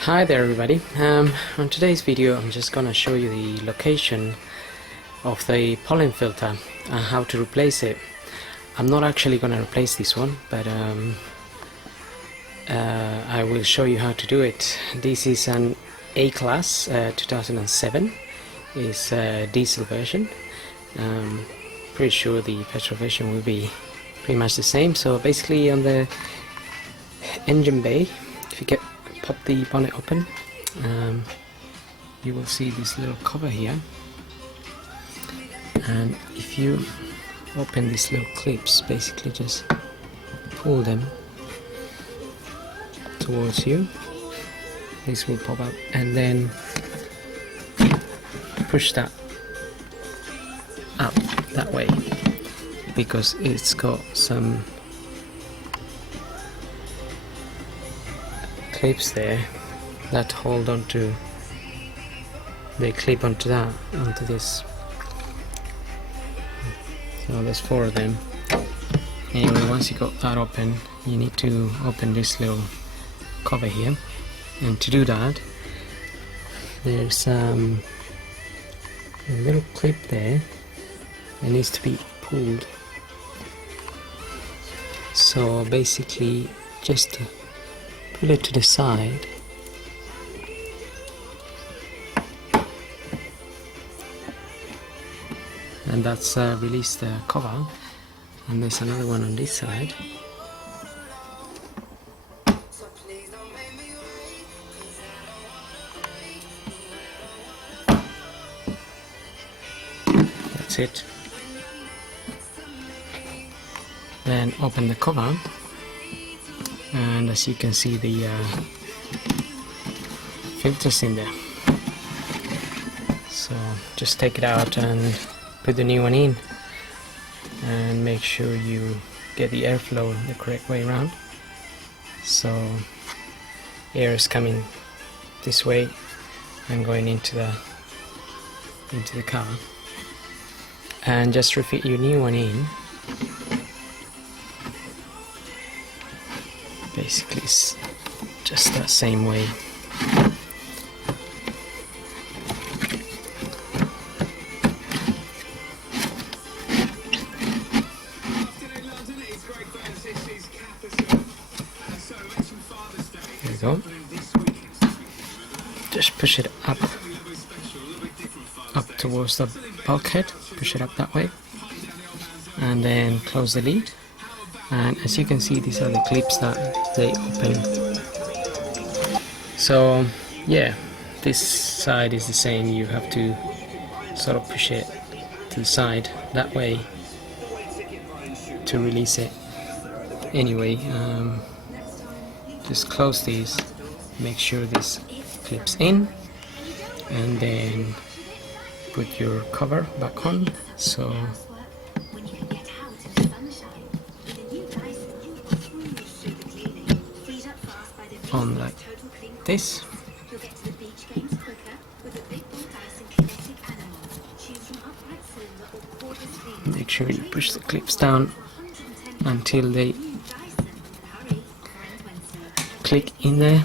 Hi there everybody. On today's video I'm just gonna show you the location of the pollen filter and how to replace it. I'm not actually gonna replace this one, but I will show you how to do it. This is an A-class 2007. It's a diesel version. Pretty sure the petrol version will be pretty much the same. So basically on the engine bay, if you pop the bonnet open, you will see this little cover here, and if you open these little clips, basically just pull them towards you, this will pop up, and then push that up that way, because it's got some clips there that hold on to, they clip onto this. So there's 4 of them. Anyway, once you got that open, you need to open this little cover here, and to do that there's a little clip there that needs to be pulled. So basically just pull it to the side, and that's release the cover. And there's another one on this side. That's it. Then open the cover, and as you can see, the filters in there. So just take it out and put the new one in, and make sure you get the airflow the correct way around. So air is coming this way and going into the car, and just refit your new one in. Basically it's just that same way. There you go. Just push it up towards the bulkhead, push it up that way, and then close the lid. And as you can see, these are the clips that they open. So yeah, this side is the same. You have to sort of push it to the side that way to release it. Anyway, just close these, make sure this clips in, and then put your cover back on. So on like this. Make sure you push the clips down until they click in there,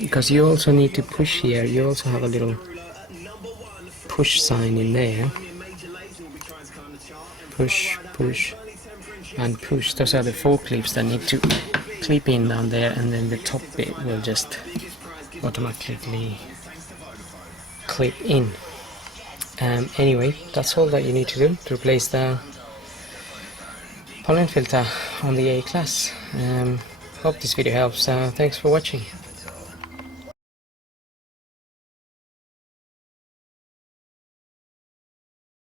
because you also need to push here. You also have a little push sign in there. Push, push, and push. Those are the 4 clips that need to clip in down there, and then the top bit will just automatically clip in. Anyway, that's all that you need to do to replace the pollen filter on the A-class. Hope this video helps. Thanks for watching.